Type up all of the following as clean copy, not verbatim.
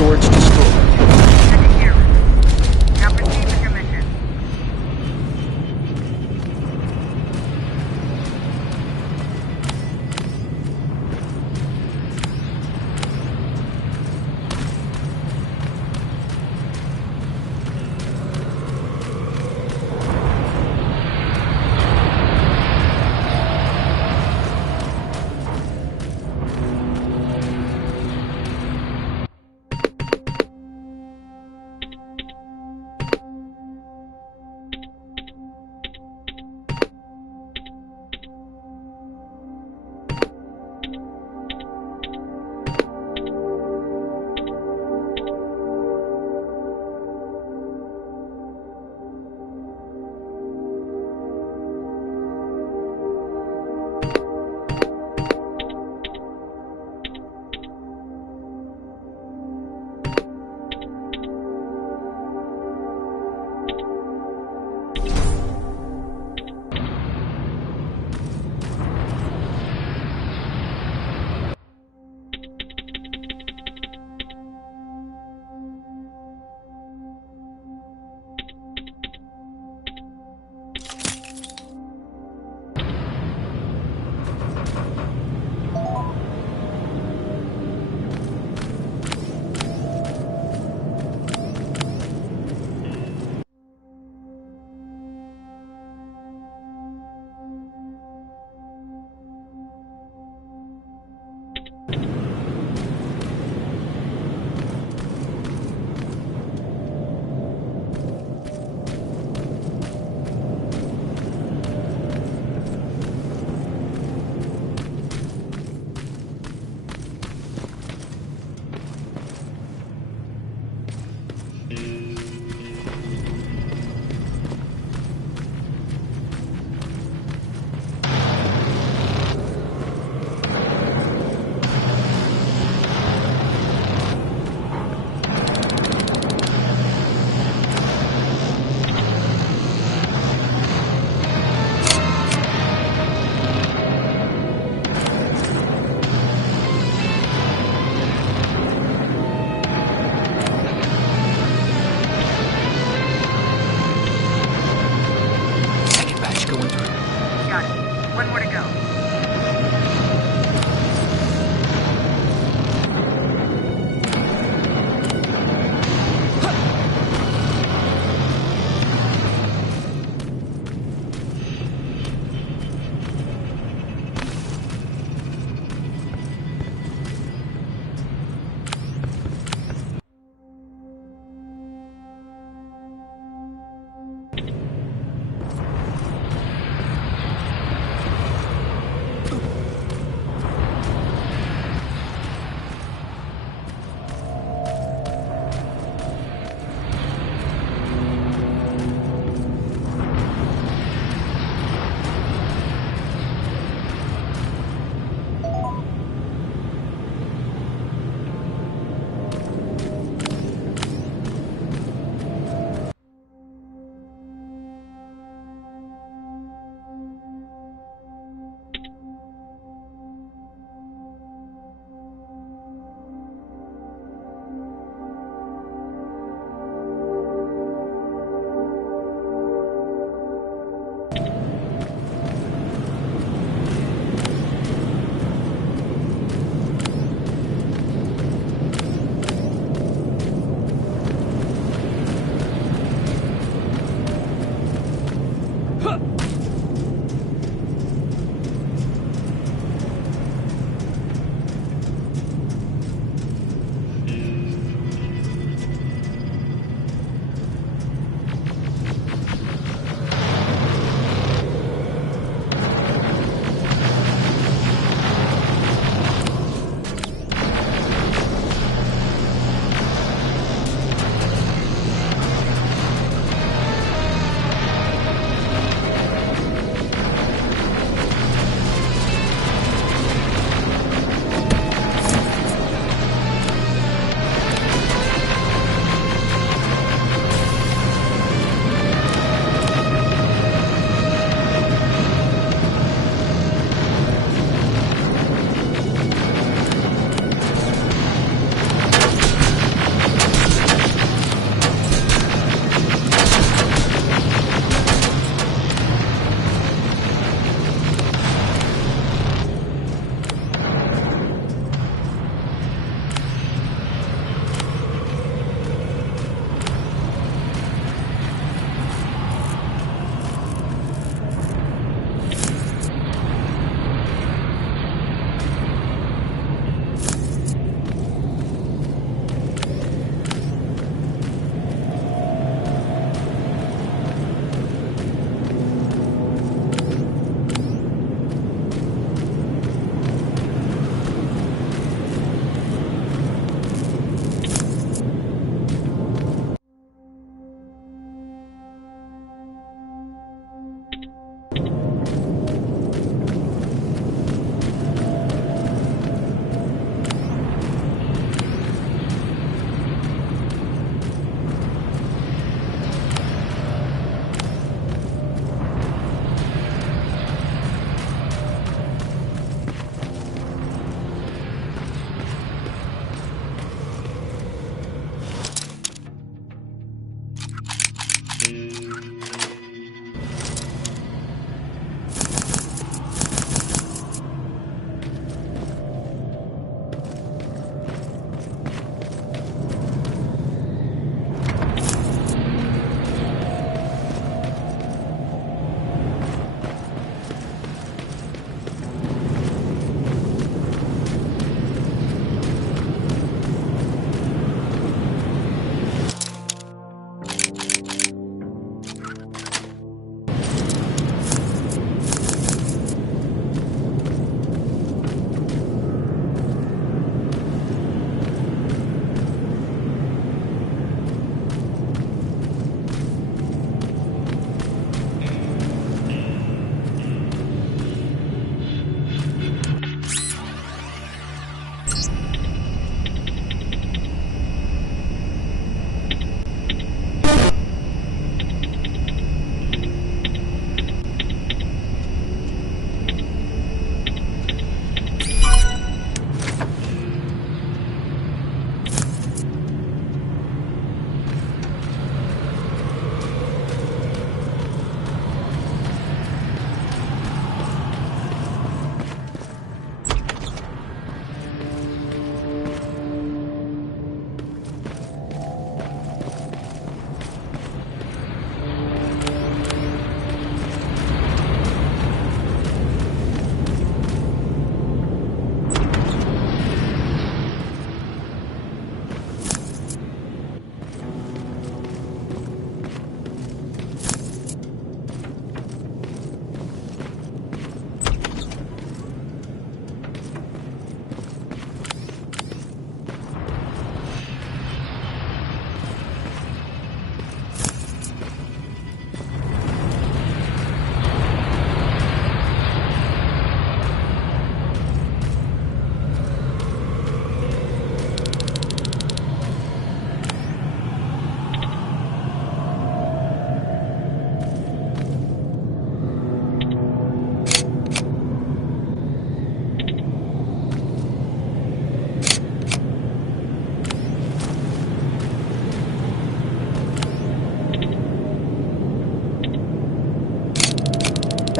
storage destroyed. Taking care of it. Now proceed with your mission.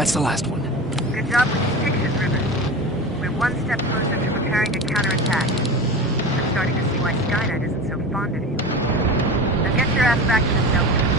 That's the last one. Good job with these pictures, River. We're one step closer to preparing to counterattack. I'm starting to see why Skynet isn't so fond of you. Now get your ass back to the shelter.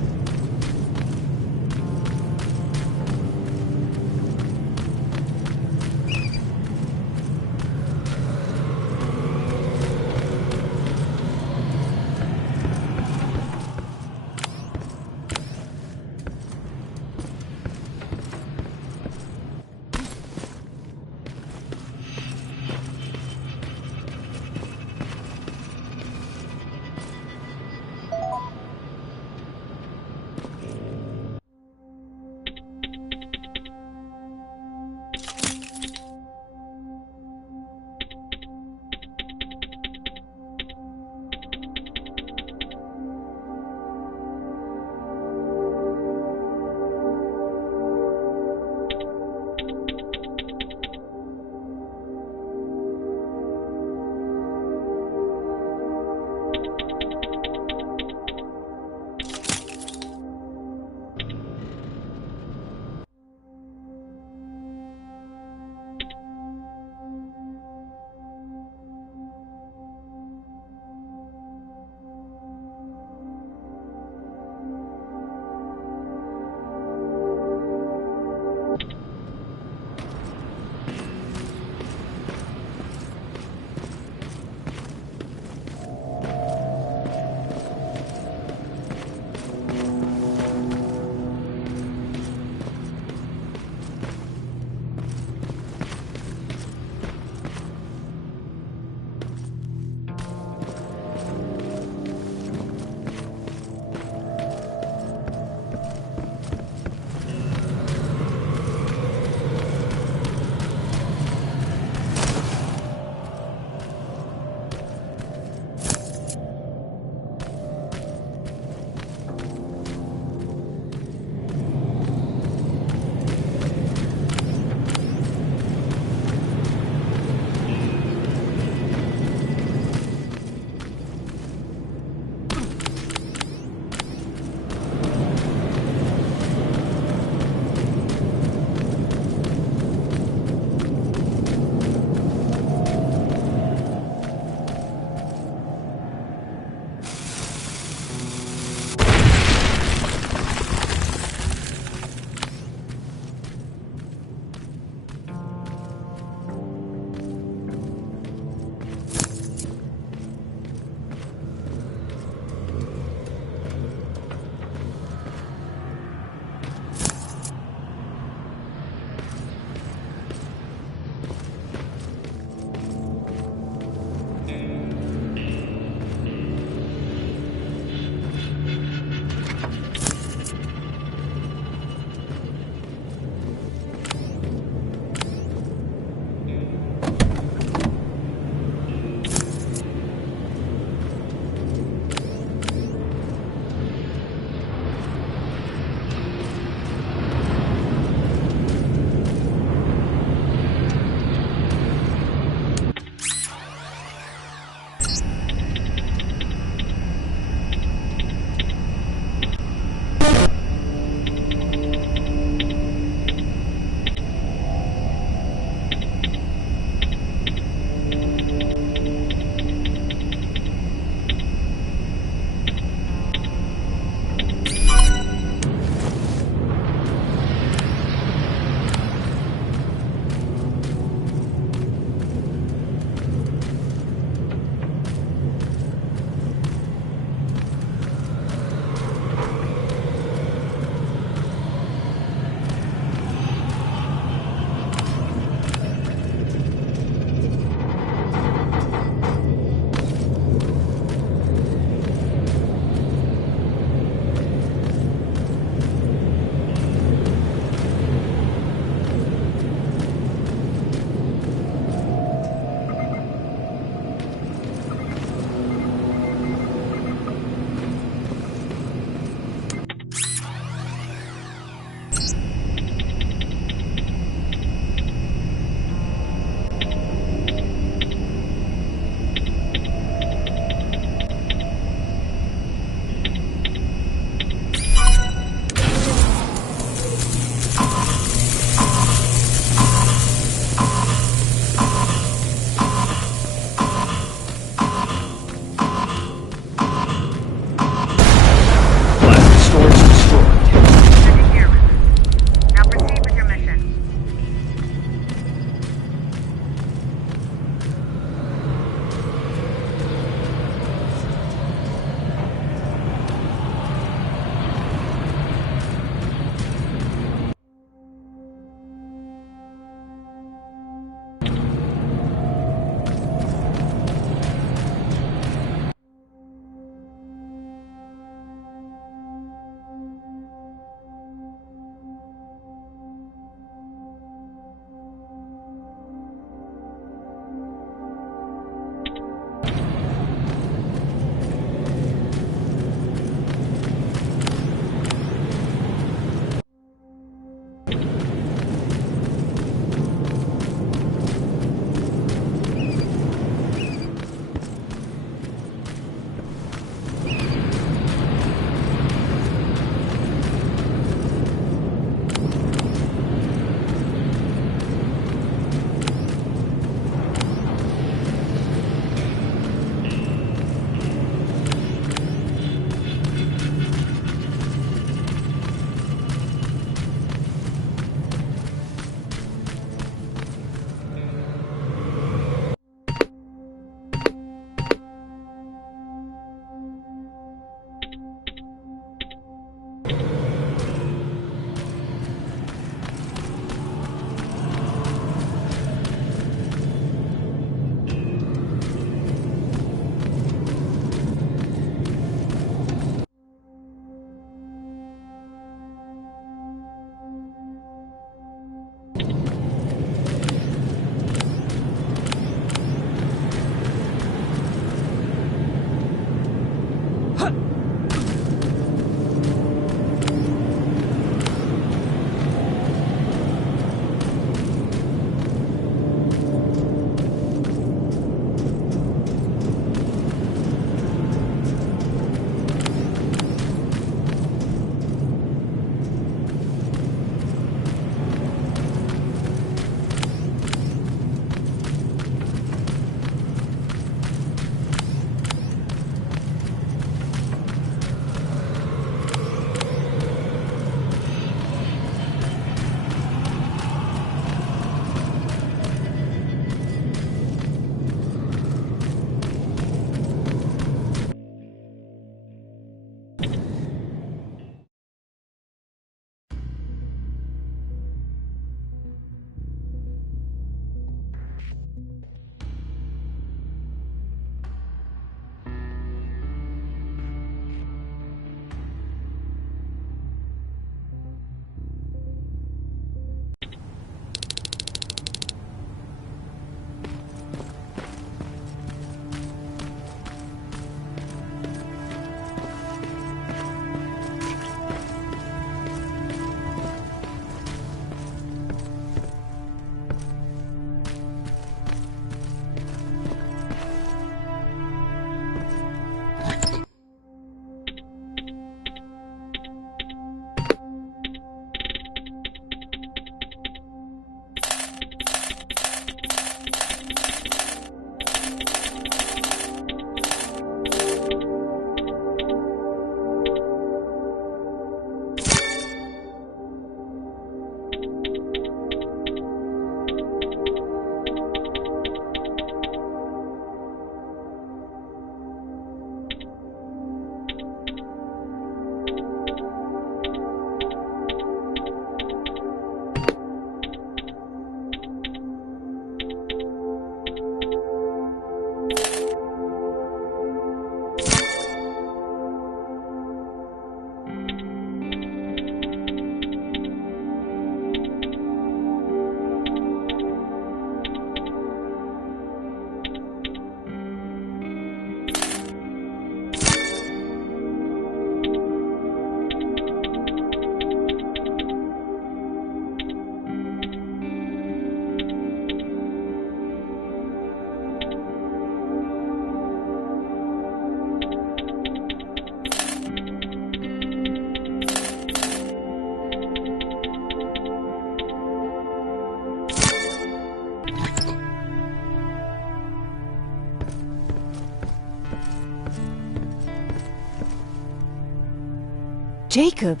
Jacob,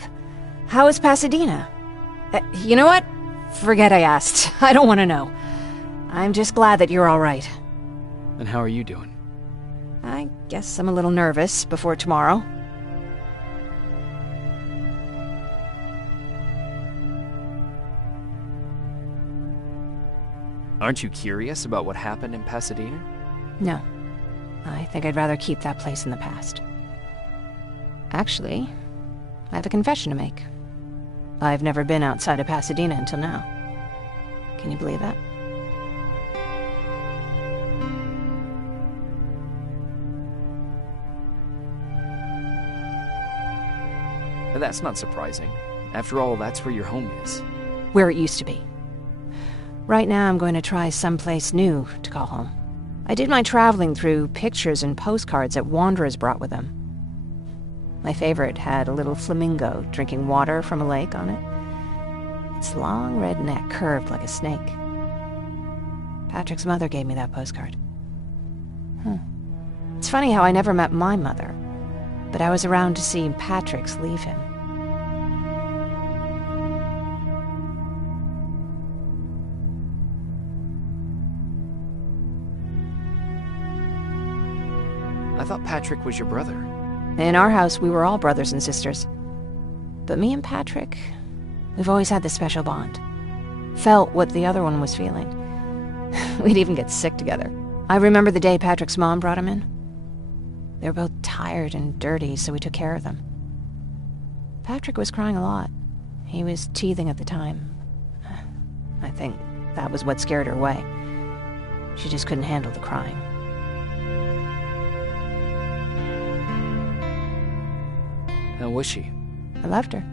how is Pasadena? You know what? Forget I asked. I don't want to know. I'm just glad that you're all right. And how are you doing? I guess I'm a little nervous before tomorrow. Aren't you curious about what happened in Pasadena? No. I think I'd rather keep that place in the past. Actually, I have a confession to make. I've never been outside of Pasadena until now. Can you believe that? That's not surprising. After all, that's where your home is. Where it used to be. Right now, I'm going to try someplace new to call home. I did my traveling through pictures and postcards that wanderers brought with them. My favorite had a little flamingo drinking water from a lake on it. Its long red neck curved like a snake. Patrick's mother gave me that postcard. It's funny how I never met my mother, but I was around to see Patrick's leave him. I thought Patrick was your brother. In our house, we were all brothers and sisters. But me and Patrick, we've always had this special bond. Felt what the other one was feeling. We'd even get sick together. I remember the day Patrick's mom brought him in. They were both tired and dirty, so we took care of them. Patrick was crying a lot. He was teething at the time. I think that was what scared her away. She just couldn't handle the crying. How was she? I loved her.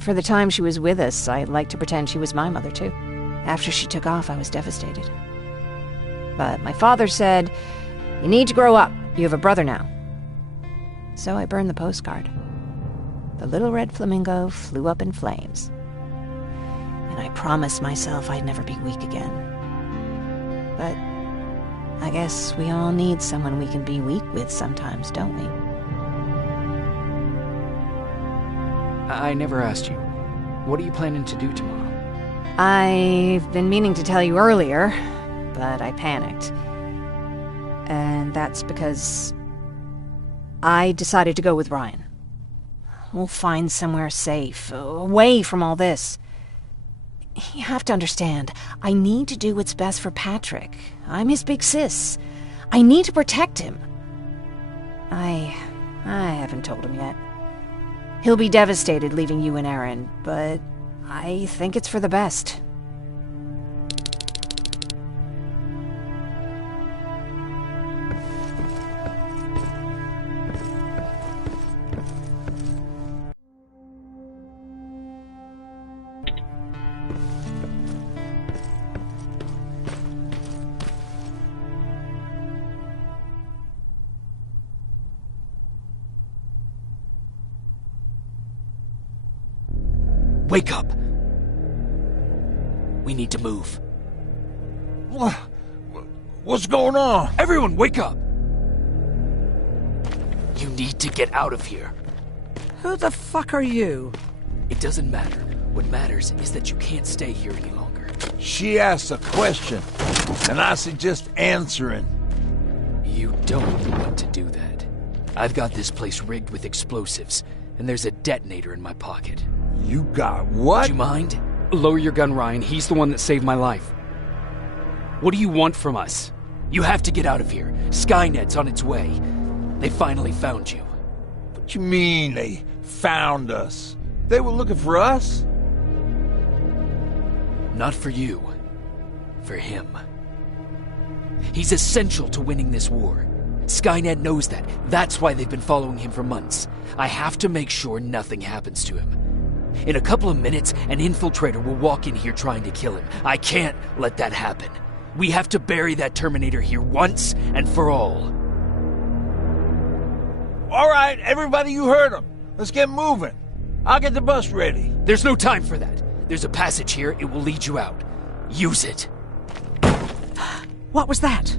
For the time she was with us, I liked to pretend she was my mother, too. After she took off, I was devastated. But my father said, "You need to grow up. You have a brother now." So I burned the postcard. The little red flamingo flew up in flames. And I promised myself I'd never be weak again. But I guess we all need someone we can be weak with sometimes, don't we? I never asked you. What are you planning to do tomorrow? I've been meaning to tell you earlier, but I panicked. And that's because I decided to go with Ryan. We'll find somewhere safe, away from all this. You have to understand, I need to do what's best for Patrick. I'm his big sis. I need to protect him. I haven't told him yet. He'll be devastated leaving you and Aaron, but I think it's for the best. Wake up! We need to move. What's going on? Everyone, wake up! You need to get out of here. Who the fuck are you? It doesn't matter. What matters is that you can't stay here any longer. She asked a question, and I suggest answering. You don't want to do that. I've got this place rigged with explosives, and there's a detonator in my pocket. You got what? Do you mind? Lower your gun, Ryan. He's the one that saved my life. What do you want from us? You have to get out of here. Skynet's on its way. They finally found you. What you mean they found us? They were looking for us? Not for you. For him. He's essential to winning this war. Skynet knows that. That's why they've been following him for months. I have to make sure nothing happens to him. In a couple of minutes, an infiltrator will walk in here trying to kill him. I can't let that happen. We have to bury that Terminator here once and for all. All right, everybody, you heard him. Let's get moving. I'll get the bus ready. There's no time for that. There's a passage here. It will lead you out. Use it. What was that?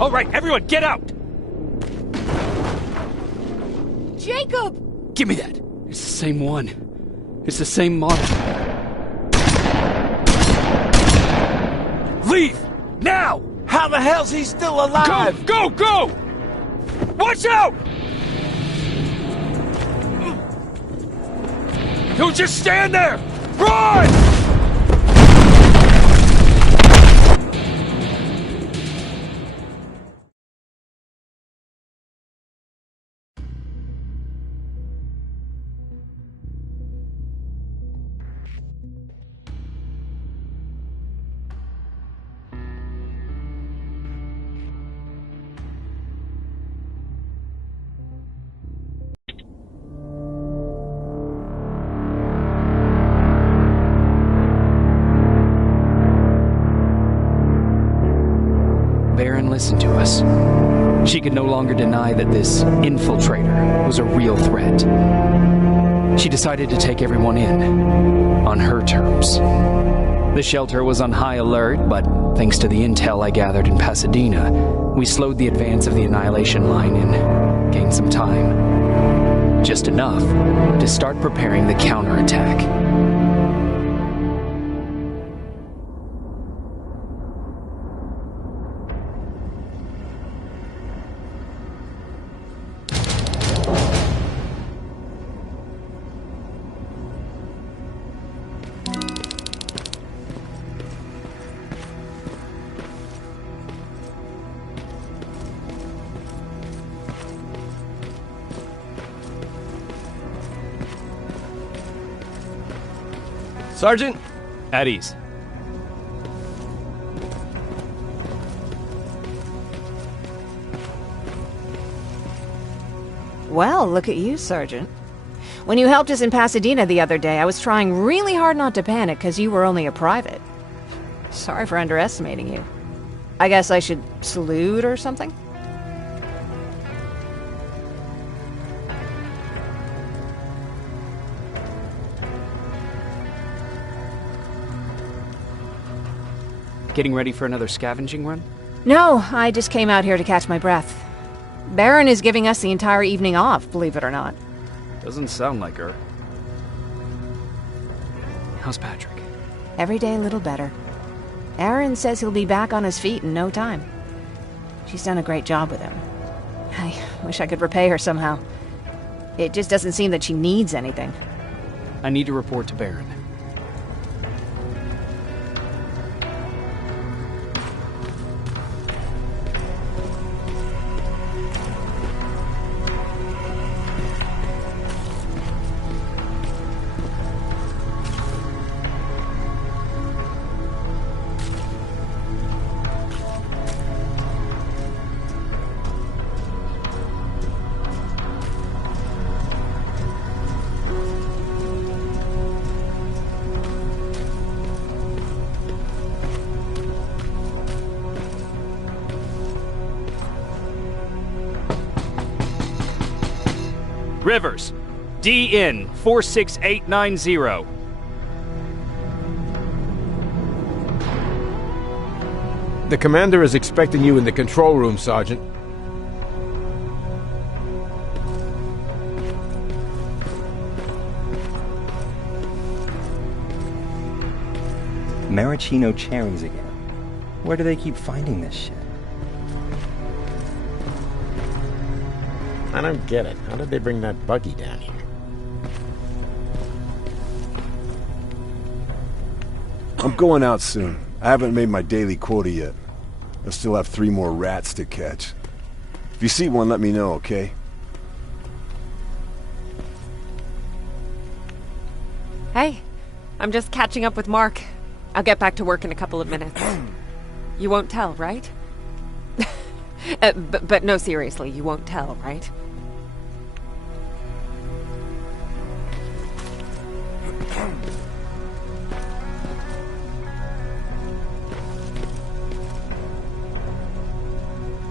All right, everyone, get out! Jacob! Give me that. It's the same one. It's the same model. Leave! Now! How the hell's he still alive? Go! Go! Watch out! Don't just stand there! Run! Baron listened to us. She could no longer deny that this infiltrator was a real threat. She decided to take everyone in, on her terms. The shelter was on high alert, but thanks to the intel I gathered in Pasadena, we slowed the advance of the Annihilation Line and gained some time. Just enough to start preparing the counterattack. Sergeant, at ease. Well, look at you, Sergeant. When you helped us in Pasadena the other day, I was trying really hard not to panic because you were only a private. Sorry for underestimating you. I guess I should salute or something? Getting ready for another scavenging run? No, I just came out here to catch my breath. Baron is giving us the entire evening off, believe it or not. Doesn't sound like her. How's Patrick? Every day a little better. Aaron says he'll be back on his feet in no time. She's done a great job with him. I wish I could repay her somehow. It just doesn't seem that she needs anything. I need to report to Baron. Rivers, DN 46890. The commander is expecting you in the control room, Sergeant. Maraschino cherries again. Where do they keep finding this shit? I don't get it. How did they bring that buggy down here? I'm going out soon. I haven't made my daily quota yet. I still have 3 more rats to catch. If you see one, let me know, okay? Hey, I'm just catching up with Mark. I'll get back to work in a couple of minutes. You won't tell, right? But no, seriously, you won't tell, right?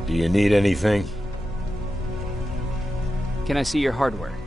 Do you need anything? Can I see your hardware?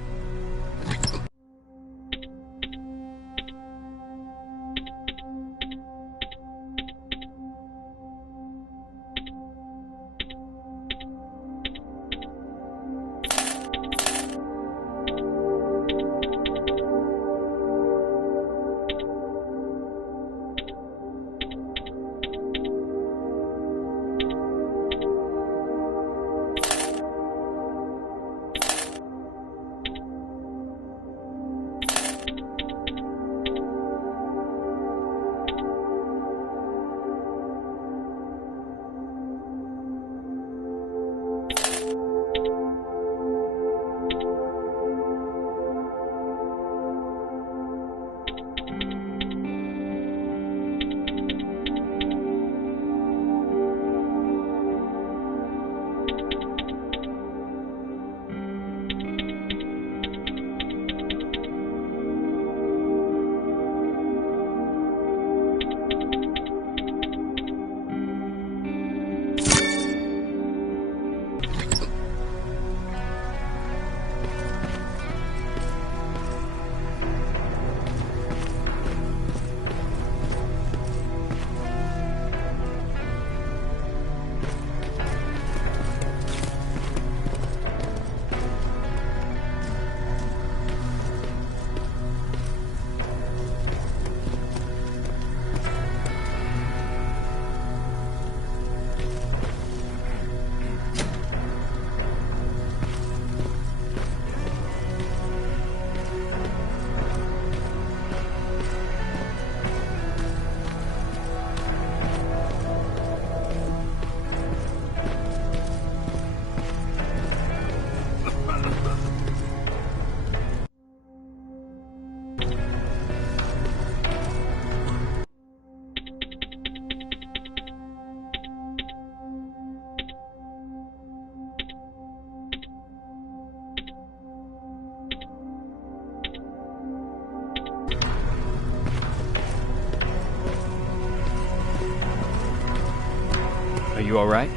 you alright?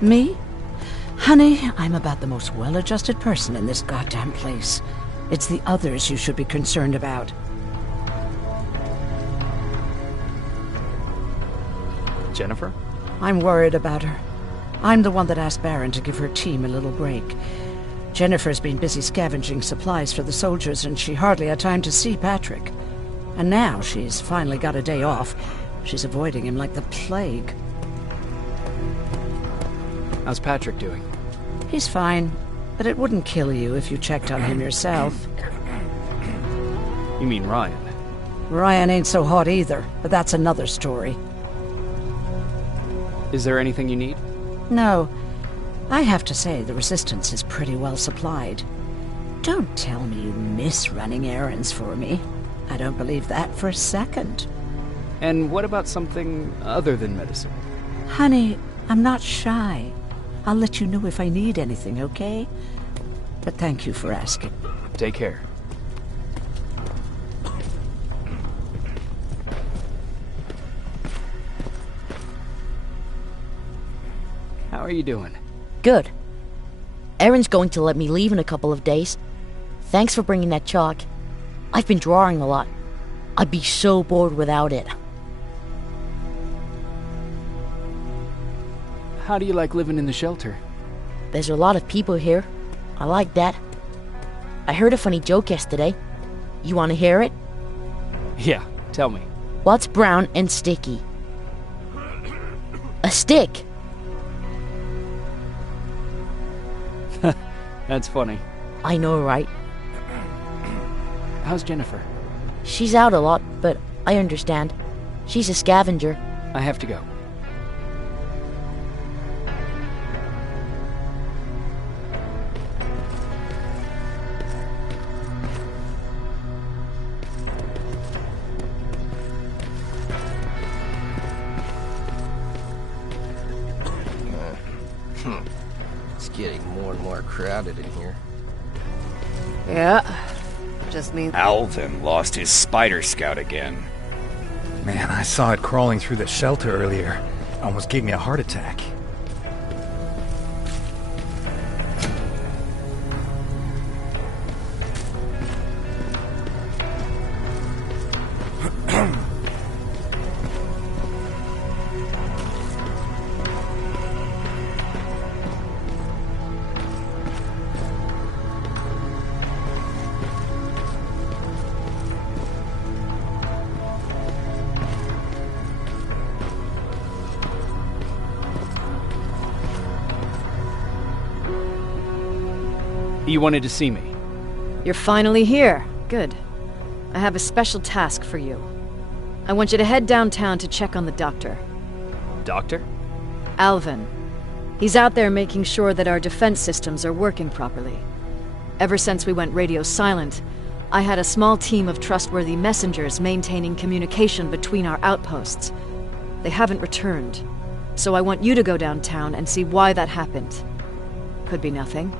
Me? Honey, I'm about the most well-adjusted person in this goddamn place. It's the others you should be concerned about. Jennifer? I'm worried about her. I'm the one that asked Baron to give her team a little break. Jennifer's been busy scavenging supplies for the soldiers, and she hardly had time to see Patrick. And now she's finally got a day off. She's avoiding him like the plague. How's Patrick doing? He's fine, but it wouldn't kill you if you checked on him yourself. You mean Ryan? Ryan ain't so hot either, but that's another story. Is there anything you need? No. I have to say the Resistance is pretty well supplied. Don't tell me you miss running errands for me. I don't believe that for a second. And what about something other than medicine? Honey, I'm not shy. I'll let you know if I need anything, okay? But thank you for asking. Take care. How are you doing? Good. Erin's going to let me leave in a couple of days. Thanks for bringing that chalk. I've been drawing a lot. I'd be so bored without it. How do you like living in the shelter? There's a lot of people here. I like that. I heard a funny joke yesterday. You want to hear it? Yeah, tell me. What's brown and sticky? A stick! That's funny. I know, right? How's Jennifer? She's out a lot, but I understand. She's a scavenger. I have to go. It's getting more and more crowded in here. Yeah. Just means Alvin lost his spider scout again. Man, I saw it crawling through the shelter earlier. Almost gave me a heart attack. You wanted to see me? You're finally here. Good. I have a special task for you. I want you to head downtown to check on the doctor. Doctor? Alvin. He's out there making sure that our defense systems are working properly. Ever since we went radio silent, I had a small team of trustworthy messengers maintaining communication between our outposts. They haven't returned, so I want you to go downtown and see why that happened. Could be nothing.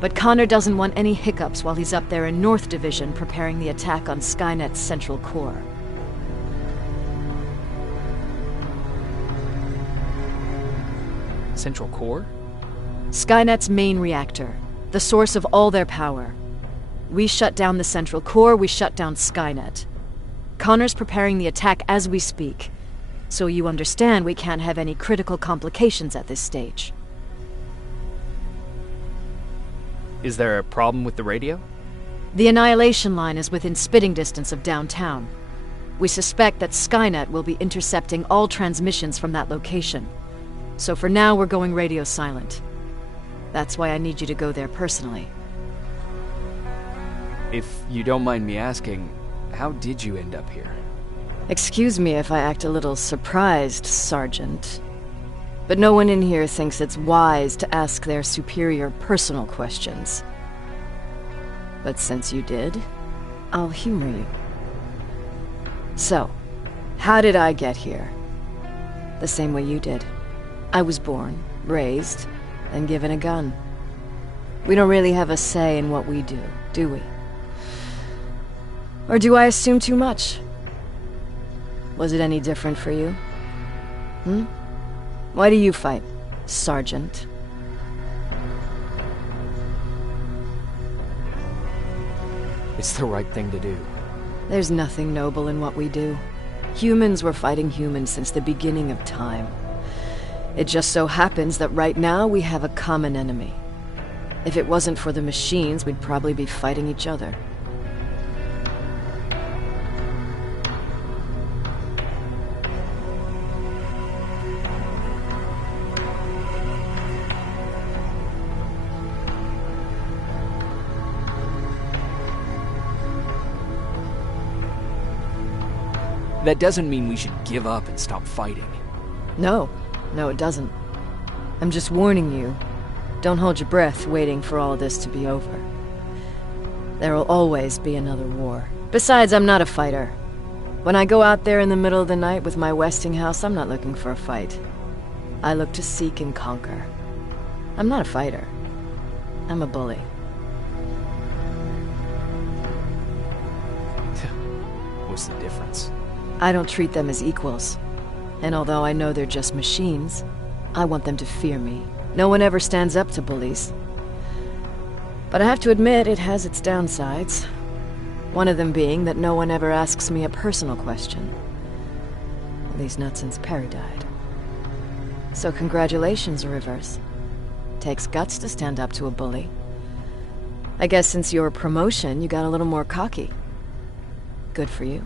But Connor doesn't want any hiccups while he's up there in North Division preparing the attack on Skynet's central core. Central core? Skynet's main reactor, the source of all their power. We shut down the central core, we shut down Skynet. Connor's preparing the attack as we speak, so you understand we can't have any critical complications at this stage. Is there a problem with the radio? The Annihilation Line is within spitting distance of downtown. We suspect that Skynet will be intercepting all transmissions from that location. So for now, we're going radio silent. That's why I need you to go there personally. If you don't mind me asking, how did you end up here? Excuse me if I act a little surprised, Sergeant. But no one in here thinks it's wise to ask their superior personal questions. But since you did, I'll humor you. So, how did I get here? The same way you did. I was born, raised, and given a gun. We don't really have a say in what we do we? Or do I assume too much? Was it any different for you? Why do you fight, Sergeant? It's the right thing to do. There's nothing noble in what we do. Humans were fighting humans since the beginning of time. It just so happens that right now we have a common enemy. If it wasn't for the machines, we'd probably be fighting each other. That doesn't mean we should give up and stop fighting. No, it doesn't. I'm just warning you. Don't hold your breath waiting for all this to be over. There will always be another war. Besides, I'm not a fighter. When I go out there in the middle of the night with my Westinghouse, I'm not looking for a fight. I look to seek and conquer. I'm not a fighter. I'm a bully. What's the difference? I don't treat them as equals. And although I know they're just machines, I want them to fear me. No one ever stands up to bullies. But I have to admit, it has its downsides. One of them being that no one ever asks me a personal question. At least not since Perry died. So congratulations, Rivers. Takes guts to stand up to a bully. I guess since your promotion, you got a little more cocky. Good for you.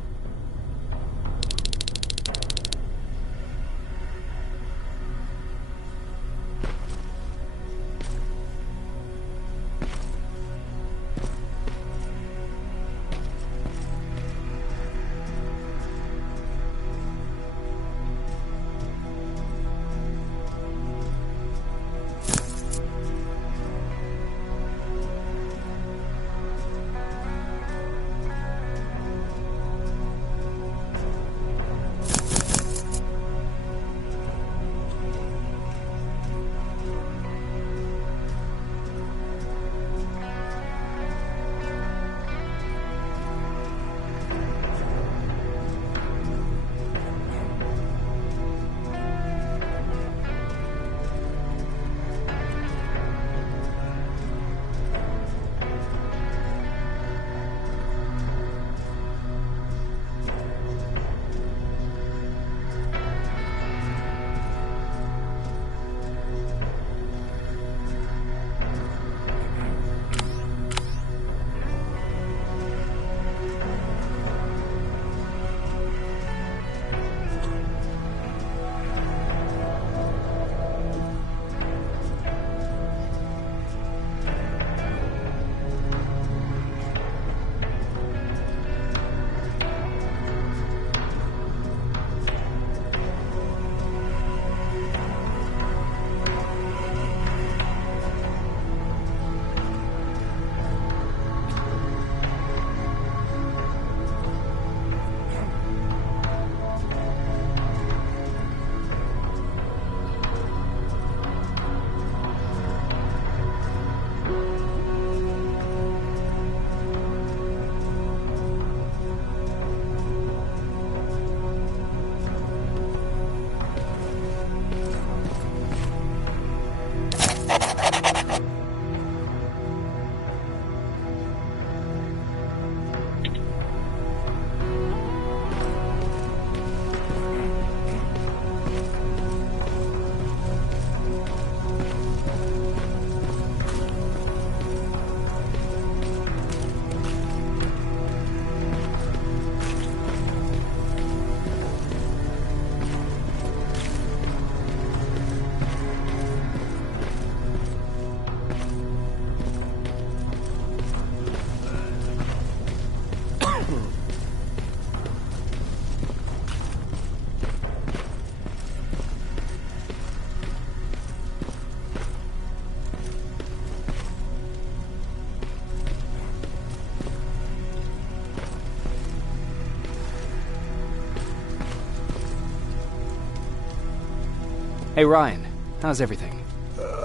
Hey Ryan, how's everything?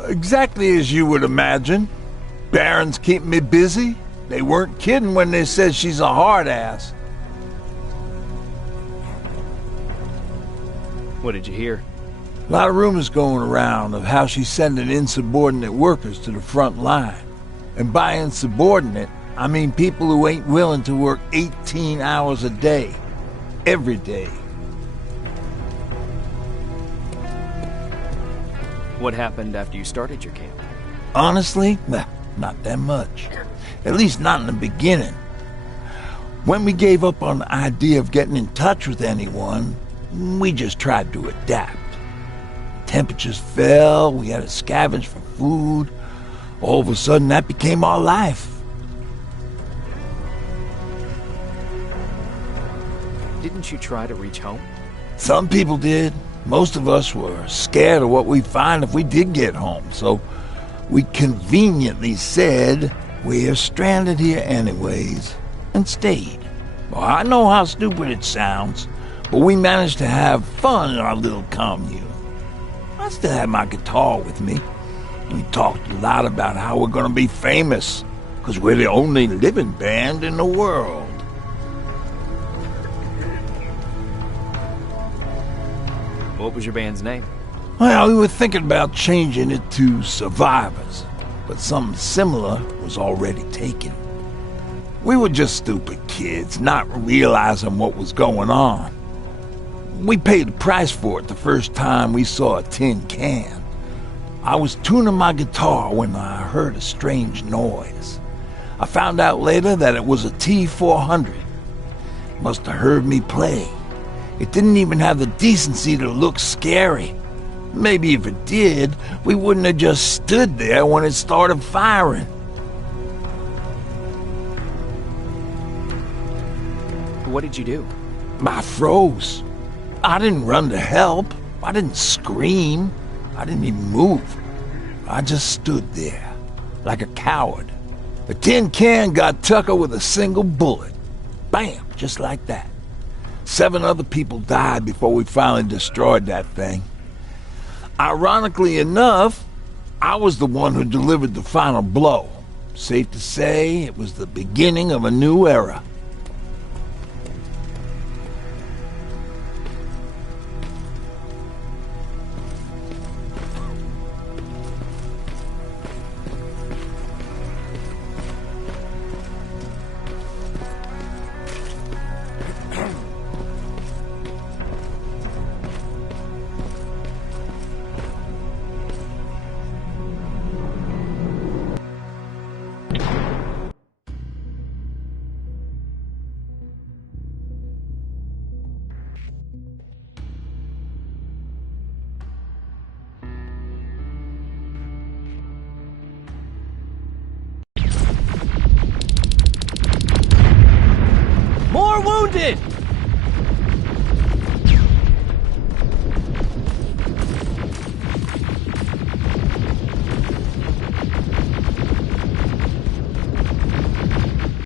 Exactly as you would imagine. Baron's keeping me busy. They weren't kidding when they said she's a hard ass. What did you hear? A lot of rumors going around of how she's sending insubordinate workers to the front line. And by insubordinate, I mean people who ain't willing to work 18 hours a day, every day. What happened after you started your camp? Honestly, not that much. At least not in the beginning. When we gave up on the idea of getting in touch with anyone, we just tried to adapt. Temperatures fell, we had to scavenge for food. All of a sudden, that became our life. Didn't you try to reach home? Some people did. Most of us were scared of what we'd find if we did get home, so we conveniently said we're stranded here anyways, and stayed. Well, I know how stupid it sounds, but we managed to have fun in our little commune. I still had my guitar with me. We talked a lot about how we're gonna be famous, because we're the only living band in the world. What was your band's name? Well, we were thinking about changing it to Survivors, but something similar was already taken. We were just stupid kids, not realizing what was going on. We paid the price for it the first time we saw a tin can. I was tuning my guitar when I heard a strange noise. I found out later that it was a T-400. Must have heard me play. It didn't even have the decency to look scary. Maybe if it did, we wouldn't have just stood there when it started firing. What did you do? I froze. I didn't run to help. I didn't scream. I didn't even move. I just stood there, like a coward. The tin can got Tucker with a single bullet. Bam, just like that. 7 other people died before we finally destroyed that thing. Ironically enough, I was the one who delivered the final blow. Safe to say, it was the beginning of a new era. More wounded!